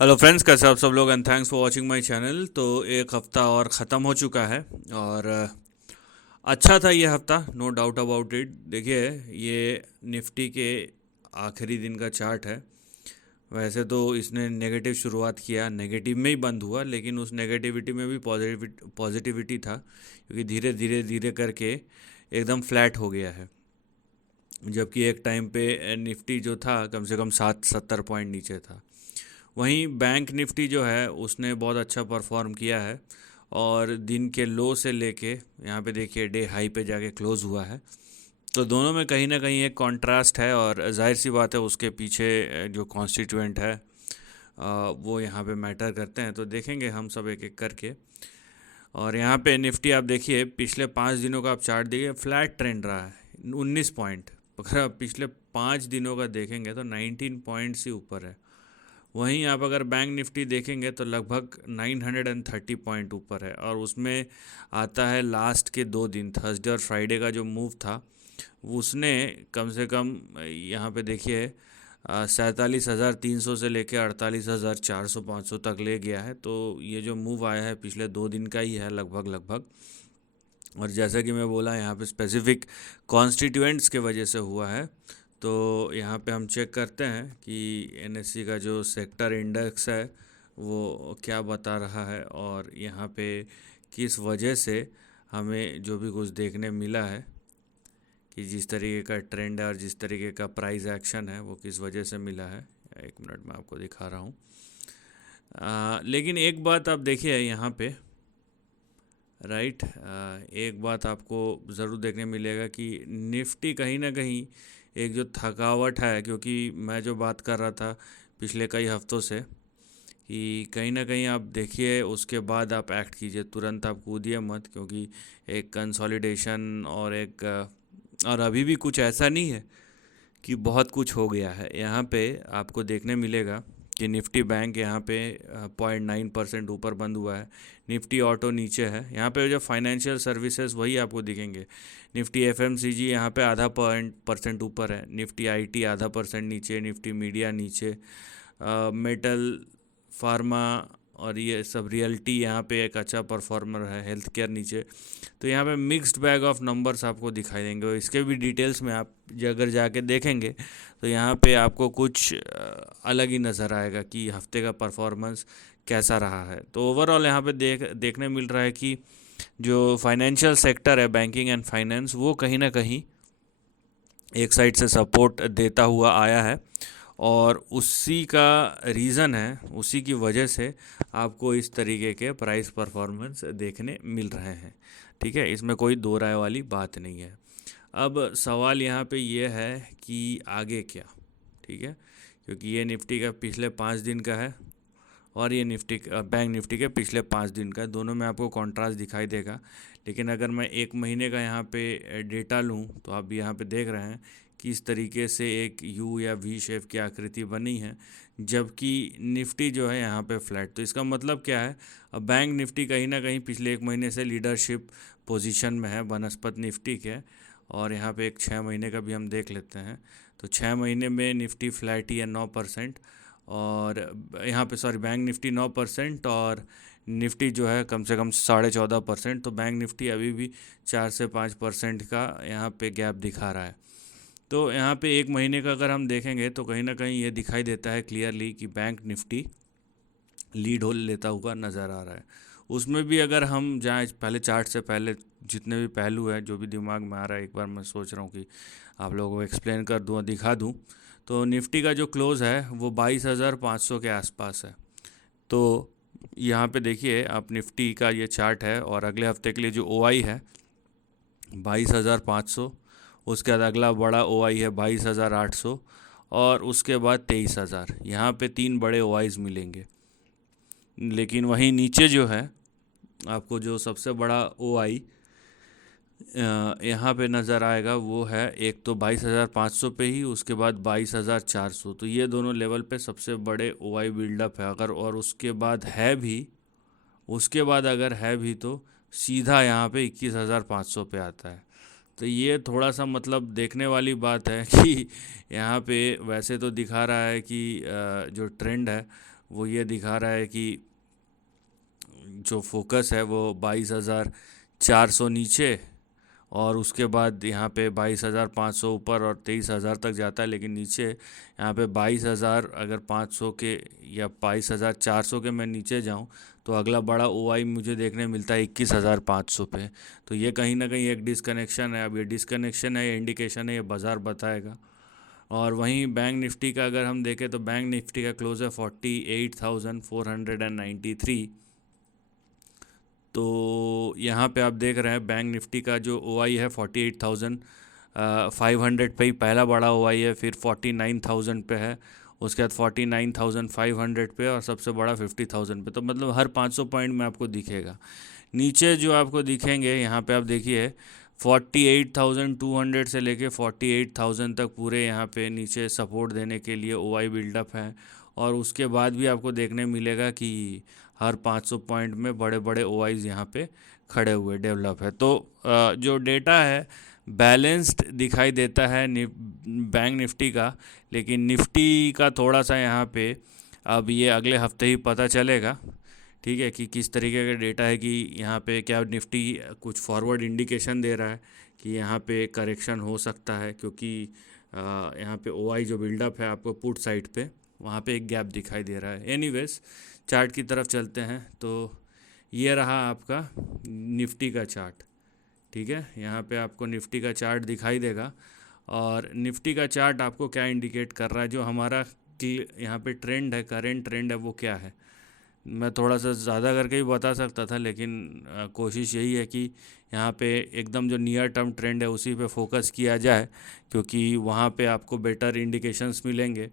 Hello friends, कैसे आप सब लोग and thanks for watching my channel. तो एक हफ़्ता और ख़त्म हो चुका है और अच्छा था ये हफ़्ता, नो डाउट अबाउट इट। देखिए, ये निफ्टी के आखिरी दिन का चार्ट है। वैसे तो इसने नेगेटिव शुरुआत किया, नेगेटिव में ही बंद हुआ, लेकिन उस नेगेटिविटी में भी पॉजिटिविटी था, क्योंकि धीरे धीरे धीरे करके एकदम फ्लैट हो गया है। जबकि एक टाइम पे निफ्टी जो था कम से कम 60-70 पॉइंट नीचे था। वहीं बैंक निफ्टी जो है उसने बहुत अच्छा परफॉर्म किया है और दिन के लो से लेके यहाँ पे देखिए डे हाई पे जाके क्लोज हुआ है। तो दोनों में कहीं ना कहीं एक कॉन्ट्रास्ट है और जाहिर सी बात है उसके पीछे जो कॉन्स्टिट्यूएंट है वो यहाँ पे मैटर करते हैं। तो देखेंगे हम सब एक एक करके। और यहाँ पे निफ्टी आप देखिए, पिछले 5 दिनों का आप चार्ट देखिए, फ्लैट ट्रेंड रहा है 19 पॉइंट। अगर आप पिछले 5 दिनों का देखेंगे तो 19 पॉइंट से ऊपर है। वहीं आप अगर बैंक निफ्टी देखेंगे तो लगभग 930 पॉइंट ऊपर है, और उसमें आता है लास्ट के 2 दिन, थर्सडे और फ्राइडे का जो मूव था उसने कम से कम यहाँ पे देखिए 47,300 से लेकर 48,400-500 तक ले गया है। तो ये जो मूव आया है पिछले 2 दिन का ही है लगभग लगभग। और जैसा कि मैं बोला, यहाँ पे स्पेसिफिक कॉन्स्टिट्यूएंट्स के वजह से हुआ है। तो यहाँ पे हम चेक करते हैं कि एनएससी का जो सेक्टर इंडेक्स है वो क्या बता रहा है, और यहाँ पे किस वजह से हमें जो भी कुछ देखने मिला है कि जिस तरीके का ट्रेंड है और जिस तरीके का प्राइस एक्शन है वो किस वजह से मिला है। एक मिनट में आपको दिखा रहा हूँ। लेकिन एक बात आप देखिए यहाँ पे, राइट, एक बात आपको ज़रूर देखने मिलेगा कि निफ्टी कहीं ना कहीं एक जो थकावट है, क्योंकि मैं जो बात कर रहा था पिछले कई हफ्तों से कि कहीं ना कहीं आप देखिए उसके बाद आप एक्ट कीजिए, तुरंत आप कूदिए मत, क्योंकि एक कंसोलिडेशन और एक और अभी भी कुछ ऐसा नहीं है कि बहुत कुछ हो गया है। यहाँ पे आपको देखने मिलेगा कि निफ्टी बैंक यहाँ पे 0.9% ऊपर बंद हुआ है। निफ्टी ऑटो नीचे है। यहाँ पे जो फाइनेंशियल सर्विसेज वही आपको दिखेंगे। निफ्टी एफएमसीजी यहाँ पे आधा परसेंट ऊपर है, निफ्टी आईटी आधा परसेंट नीचे, निफ्टी मीडिया नीचे, मेटल, फार्मा और ये सब रियल्टी यहाँ पे एक अच्छा परफॉर्मर है, हेल्थ केयर नीचे। तो यहाँ पे मिक्स्ड बैग ऑफ नंबर्स आपको दिखाई देंगे, और इसके भी डिटेल्स में आप अगर जाके देखेंगे तो यहाँ पे आपको कुछ अलग ही नज़र आएगा कि हफ्ते का परफॉर्मेंस कैसा रहा है। तो ओवरऑल यहाँ पे देखने मिल रहा है कि जो फाइनेंशियल सेक्टर है, बैंकिंग एंड फाइनेंस, वो कहीं ना कहीं एक साइड से सपोर्ट देता हुआ आया है, और उसी का रीज़न है, उसी की वजह से आपको इस तरीके के प्राइस परफॉर्मेंस देखने मिल रहे हैं। ठीक है, इसमें कोई दो राय वाली बात नहीं है। अब सवाल यहाँ पे ये है कि आगे क्या। ठीक है, क्योंकि ये निफ्टी का पिछले 5 दिन का है और ये निफ्टी बैंक निफ्टी के पिछले 5 दिन का है, दोनों में आपको कॉन्ट्रास्ट दिखाई देगा। लेकिन अगर मैं 1 महीने का यहाँ पे डेटा लूँ तो आप यहाँ पे देख रहे हैं कि इस तरीके से एक यू या वी शेप की आकृति बनी है, जबकि निफ्टी जो है यहाँ पे फ्लैट। तो इसका मतलब क्या है, अब बैंक निफ्टी कहीं ना कहीं पिछले 1 महीने से लीडरशिप पोजीशन में है बनस्पत निफ्टी के। और यहाँ पे एक 6 महीने का भी हम देख लेते हैं। तो 6 महीने में निफ्टी फ्लैट ही है 9%, और यहाँ पे सॉरी बैंक निफ्टी 9% और निफ्टी जो है कम से कम 14.5%। तो बैंक निफ्टी अभी भी 4 से 5% का यहाँ पे गैप दिखा रहा है। तो यहाँ पे 1 महीने का अगर हम देखेंगे तो कहीं ना कहीं ये दिखाई देता है क्लियरली कि बैंक निफ्टी लीड होल लेता हुआ नज़र आ रहा है। उसमें भी अगर हम जाएँ पहले, चार्ट से पहले जितने भी पहलू हैं जो भी दिमाग में आ रहा है, एक बार मैं सोच रहा हूँ कि आप लोगों को एक्सप्लेन कर दूँ और दिखा दूँ। तो निफ्टी का जो क्लोज़ है वो 22,500 के आसपास है। तो यहाँ पे देखिए आप, निफ्टी का ये चार्ट है और अगले हफ्ते के लिए जो ओआई है 22,500, उसके बाद अगला बड़ा ओआई है 22,800, और उसके बाद 23,000। यहाँ पे 3 बड़े ओआईज मिलेंगे। लेकिन वहीं नीचे जो है आपको जो सबसे बड़ा ओआई यहाँ पे नज़र आएगा वो है, एक तो 22,500 पे ही, उसके बाद 22,400। तो ये दोनों लेवल पे सबसे बड़े ओआई बिल्डअप है। अगर और उसके बाद है भी, उसके बाद अगर है भी तो सीधा यहाँ पे 21,500 पे आता है। तो ये थोड़ा सा मतलब देखने वाली बात है कि यहाँ पे वैसे तो दिखा रहा है कि जो ट्रेंड है वो ये दिखा रहा है कि जो फोकस है वो 22,400 नीचे, और उसके बाद यहाँ पे 22,500 ऊपर और 23,000 तक जाता है, लेकिन नीचे यहाँ पे 22,000 अगर 500 के या 22,400 के मैं नीचे जाऊँ तो अगला बड़ा ओआई मुझे देखने मिलता है 21,500 पे। तो ये कहीं ना कहीं एक डिसकनेक्शन है। अब ये डिसकनेक्शन है, ये इंडिकेशन है, ये बाज़ार बताएगा। और वहीं बैंक निफ्टी का अगर हम देखें तो बैंक निफ्टी का क्लोज है 48,493। तो यहाँ पे आप देख रहे हैं बैंक निफ्टी का जो ओआई है 48,500 पे ही पहला बड़ा ओआई है, फिर 49,000 पे है, उसके बाद 49,500 पे, और सबसे बड़ा 50,000 पे। तो मतलब हर 500 पॉइंट में आपको दिखेगा। नीचे जो आपको दिखेंगे यहाँ पे आप देखिए 48,200 से लेके 48,000 तक पूरे यहाँ पे नीचे सपोर्ट देने के लिए ओआई बिल्डअप है। और उसके बाद भी आपको देखने मिलेगा कि हर 500 पॉइंट में बड़े बड़े ओआईज यहाँ पे खड़े हुए डेवलप है। तो जो डेटा है बैलेंस्ड दिखाई देता है बैंक निफ्टी का, लेकिन निफ्टी का थोड़ा सा यहाँ पे अब ये अगले हफ्ते ही पता चलेगा, ठीक है, कि किस तरीके का डेटा है, कि यहाँ पे क्या निफ्टी कुछ फॉरवर्ड इंडिकेशन दे रहा है कि यहाँ पे करेक्शन हो सकता है, क्योंकि यहाँ पे ओआई जो बिल्डअप है आपको पुट साइड पे वहाँ पे एक गैप दिखाई दे रहा है। एनीवेज चार्ट की तरफ चलते हैं। तो ये रहा आपका निफ्टी का चार्ट, ठीक है। यहाँ पे आपको निफ्टी का चार्ट दिखाई देगा, और निफ्टी का चार्ट आपको क्या इंडिकेट कर रहा है, जो हमारा यहाँ पे ट्रेंड है, करेंट ट्रेंड है, वो क्या है। मैं थोड़ा सा ज़्यादा करके भी बता सकता था, लेकिन कोशिश यही है कि यहाँ पे एकदम जो नियर टर्म ट्रेंड है उसी पे फोकस किया जाए, क्योंकि वहाँ पे आपको बेटर इंडिकेशंस मिलेंगे।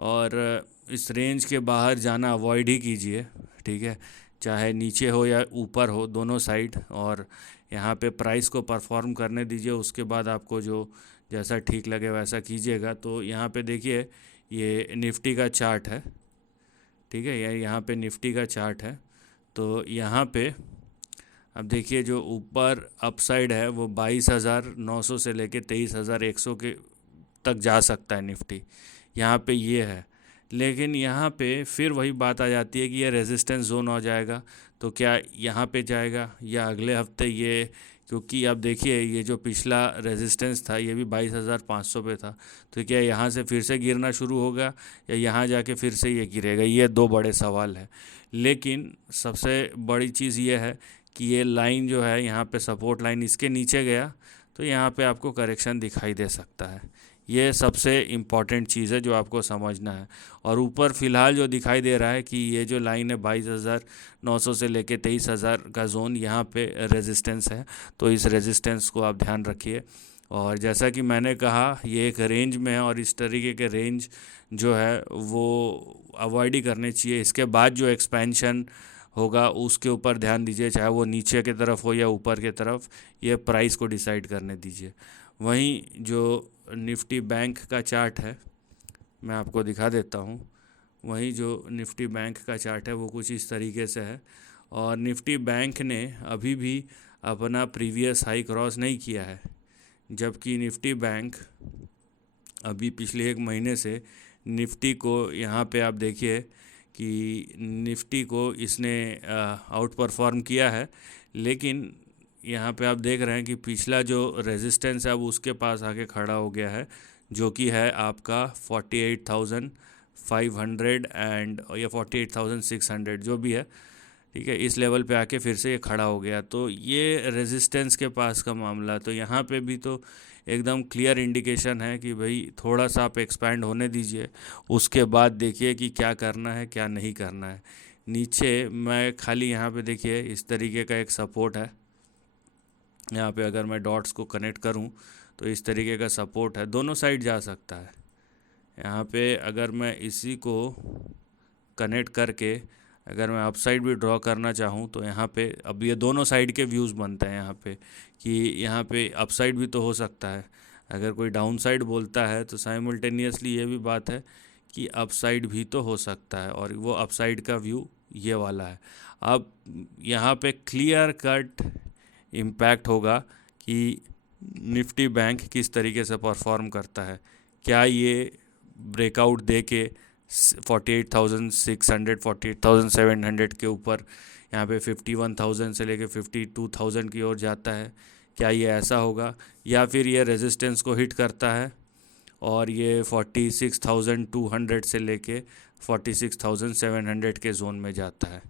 और इस रेंज के बाहर जाना अवॉइड ही कीजिए, ठीक है, चाहे नीचे हो या ऊपर हो, दोनों साइड। और यहाँ पे प्राइस को परफॉर्म करने दीजिए, उसके बाद आपको जो जैसा ठीक लगे वैसा कीजिएगा। तो यहाँ पे देखिए ये निफ्टी का चार्ट है, ठीक है, ये यहाँ पे निफ्टी का चार्ट है। तो यहाँ पे अब देखिए जो ऊपर अपसाइड है वो 22,900 से लेके 23,100 के तक जा सकता है निफ्टी, यहाँ पे ये है। लेकिन यहाँ पे फिर वही बात आ जाती है कि ये रेजिस्टेंस जोन हो जाएगा, तो क्या यहाँ पे जाएगा या अगले हफ्ते ये, क्योंकि आप देखिए ये जो पिछला रेजिस्टेंस था ये भी 22,500 पे था, तो क्या यहाँ से फिर से गिरना शुरू होगा या यहाँ जाके फिर से ये गिरेगा, ये दो बड़े सवाल है। लेकिन सबसे बड़ी चीज़ ये है कि ये लाइन जो है यहाँ पे सपोर्ट लाइन, इसके नीचे गया तो यहाँ पे आपको करेक्शन दिखाई दे सकता है। ये सबसे इम्पॉर्टेंट चीज़ है जो आपको समझना है। और ऊपर फ़िलहाल जो दिखाई दे रहा है कि ये जो लाइन है 22,900 से लेके 23,000 का जोन, यहाँ पे रेजिस्टेंस है, तो इस रेजिस्टेंस को आप ध्यान रखिए। और जैसा कि मैंने कहा ये एक रेंज में है, और इस तरीके के रेंज जो है वो अवॉइड ही करने चाहिए। इसके बाद जो एक्सपेंशन होगा उसके ऊपर ध्यान दीजिए, चाहे वो नीचे की तरफ हो या ऊपर की तरफ, ये प्राइस को डिसाइड करने दीजिए। वहीं जो निफ्टी बैंक का चार्ट है मैं आपको दिखा देता हूँ। वहीं जो निफ्टी बैंक का चार्ट है वो कुछ इस तरीके से है, और निफ्टी बैंक ने अभी भी अपना प्रीवियस हाई क्रॉस नहीं किया है, जबकि निफ्टी बैंक अभी पिछले एक महीने से निफ्टी को यहाँ पे आप देखिए कि निफ्टी को इसने आउट परफॉर्म किया है। लेकिन यहाँ पे आप देख रहे हैं कि पिछला जो रेजिस्टेंस है अब उसके पास आके खड़ा हो गया है, जो कि है आपका 48,500 एंड या 48,600 जो भी है, ठीक है, इस लेवल पे आके फिर से ये खड़ा हो गया। तो ये रेजिस्टेंस के पास का मामला, तो यहाँ पे भी तो एकदम क्लियर इंडिकेशन है कि भाई थोड़ा सा आप एक्सपैंड होने दीजिए, उसके बाद देखिए कि क्या करना है क्या नहीं करना है। नीचे मैं खाली यहाँ पे देखिए इस तरीके का एक सपोर्ट है, यहाँ पे अगर मैं डॉट्स को कनेक्ट करूँ तो इस तरीके का सपोर्ट है, दोनों साइड जा सकता है। यहाँ पे अगर मैं इसी को कनेक्ट करके अगर मैं अपसाइड भी ड्रॉ करना चाहूँ तो यहाँ पे अब ये दोनों साइड के व्यूज़ बनते हैं यहाँ पे, कि यहाँ पे अपसाइड भी तो हो सकता है। अगर कोई डाउन साइड बोलता है तो साइमल्टेनियसली ये भी बात है कि अपसाइड भी तो हो सकता है, और वो अपसाइड का व्यू ये वाला है। अब यहाँ पे क्लियर कट इम्पैक्ट होगा कि निफ्टी बैंक किस तरीके से परफॉर्म करता है, क्या ये ब्रेकआउट दे के 48,600 48,700 के ऊपर यहाँ पे 51,000 से लेके 52,000 की ओर जाता है। क्या ये ऐसा होगा, या फिर ये रेजिस्टेंस को हिट करता है और ये 46,200 से लेके 46,700 के जोन में जाता है।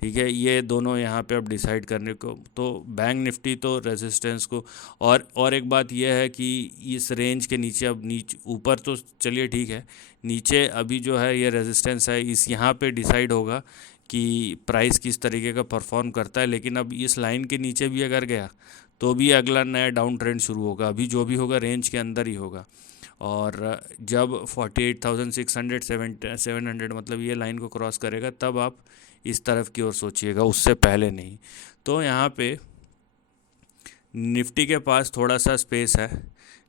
ठीक है, ये दोनों यहाँ पे अब डिसाइड करने को, तो बैंक निफ्टी तो रेजिस्टेंस को, और एक बात यह है कि इस रेंज के नीचे, अब नीचे ऊपर तो चलिए ठीक है, नीचे अभी जो है ये रेजिस्टेंस है, इस यहाँ पे डिसाइड होगा कि प्राइस किस तरीके का परफॉर्म करता है। लेकिन अब इस लाइन के नीचे भी अगर गया तो भी अगला नया डाउन ट्रेंड शुरू होगा। अभी जो भी होगा रेंज के अंदर ही होगा, और जब 48,600 700 मतलब ये लाइन को क्रॉस करेगा तब आप इस तरफ की ओर सोचिएगा, उससे पहले नहीं। तो यहाँ पे निफ्टी के पास थोड़ा सा स्पेस है,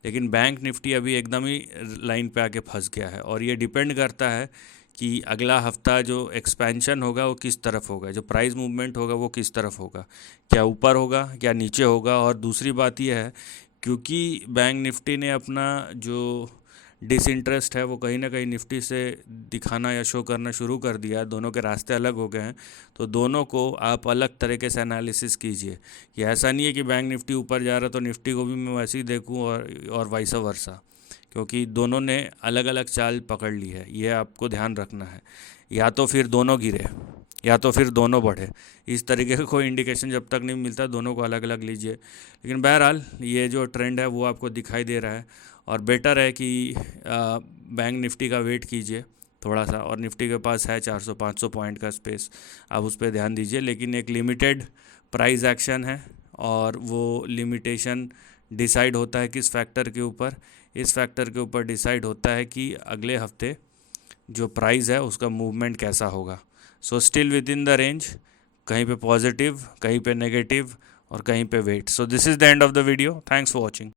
लेकिन बैंक निफ्टी अभी एकदम ही लाइन पे आके फंस गया है, और ये डिपेंड करता है कि अगला हफ्ता जो एक्सपेंशन होगा वो किस तरफ होगा, जो प्राइस मूवमेंट होगा वो किस तरफ होगा, क्या ऊपर होगा क्या नीचे होगा। और दूसरी बात यह है, क्योंकि बैंक निफ्टी ने अपना जो डिसइंटरेस्ट है वो कहीं ना कहीं निफ्टी से दिखाना या शो करना शुरू कर दिया है, दोनों के रास्ते अलग हो गए हैं, तो दोनों को आप अलग तरीके से एनालिसिस कीजिए। कि ऐसा नहीं है कि बैंक निफ्टी ऊपर जा रहा है तो निफ्टी को भी मैं वैसे ही देखूं, और वाइस वर्सा, क्योंकि दोनों ने अलग अलग चाल पकड़ ली है, ये आपको ध्यान रखना है। या तो फिर दोनों गिरे या तो फिर दोनों बढ़े, इस तरीके का कोई इंडिकेशन जब तक नहीं मिलता दोनों को अलग अलग लीजिए। लेकिन बहरहाल ये जो ट्रेंड है वो आपको दिखाई दे रहा है, और बेटर है कि बैंक निफ्टी का वेट कीजिए थोड़ा सा, और निफ्टी के पास है 400-500 पॉइंट का स्पेस, आप उस पर ध्यान दीजिए। लेकिन एक लिमिटेड प्राइस एक्शन है, और वो लिमिटेशन डिसाइड होता है किस फैक्टर के ऊपर, इस फैक्टर के ऊपर डिसाइड होता है कि अगले हफ्ते जो प्राइस है उसका मूवमेंट कैसा होगा। So still within the range, कहीं पे पॉजिटिव, कहीं पे नेगेटिव, और कहीं पे wait. So this is the end of the video. Thanks for watching.